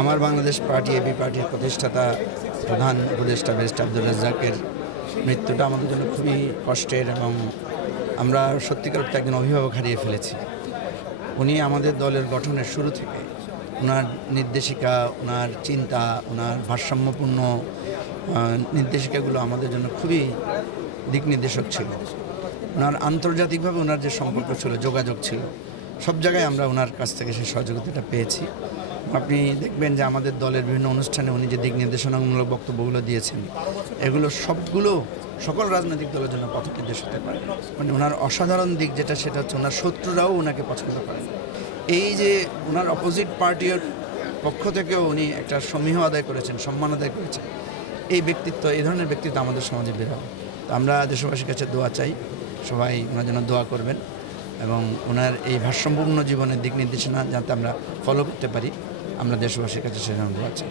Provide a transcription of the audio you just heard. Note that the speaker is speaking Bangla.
আমার বাংলাদেশ পার্টি এবি পার্টির প্রতিষ্ঠাতা প্রধান উপদেষ্টা ব্যারিস্টার আব্দুর রাজ্জাকের মৃত্যুটা আমাদের জন্য খুবই কষ্টের এবং আমরা সত্যিকার অর্থে একজন অভিভাবক হারিয়ে ফেলেছি। উনি আমাদের দলের গঠনের শুরু থেকে ওনার নির্দেশিকা, ওনার চিন্তা, ওনার ভারসাম্যপূর্ণ নির্দেশিকাগুলো আমাদের জন্য খুবই দিক নির্দেশক ছিল। ওনার আন্তর্জাতিকভাবে ওনার যে সম্পর্ক ছিল, যোগাযোগ ছিল, সব জায়গায় আমরা ওনার কাছ থেকে সেই সহযোগিতাটা পেয়েছি। আপনি দেখবেন যে আমাদের দলের বিভিন্ন অনুষ্ঠানে উনি যে দিক নির্দেশনামূলক বক্তব্যগুলো দিয়েছেন, এগুলো সবগুলো সকল রাজনৈতিক দলের জন্য পথ নির্দেশ হতে পারে। মানে ওনার অসাধারণ দিক যেটা, সেটা হচ্ছে ওনার শত্রুরাও ওনাকে পছন্দ করে। এই যে ওনার অপোজিট পার্টির পক্ষ থেকেও উনি একটা সমীহ আদায় করেছেন, সম্মান আদায় করেছেন। এই ব্যক্তিত্ব, এই ধরনের ব্যক্তিত্ব আমাদের সমাজে বিরল। তো আমরা দেশবাসীর কাছে দোয়া চাই, সবাই ওনার জন্য দোয়া করবেন এবং ওনার এই ভারসাম্যপূর্ণ জীবনের দিক নির্দেশনা যাতে আমরা ফলো করতে পারি, আমরা দেশবাসীর কাছে সেজন্য দোয়া চাই।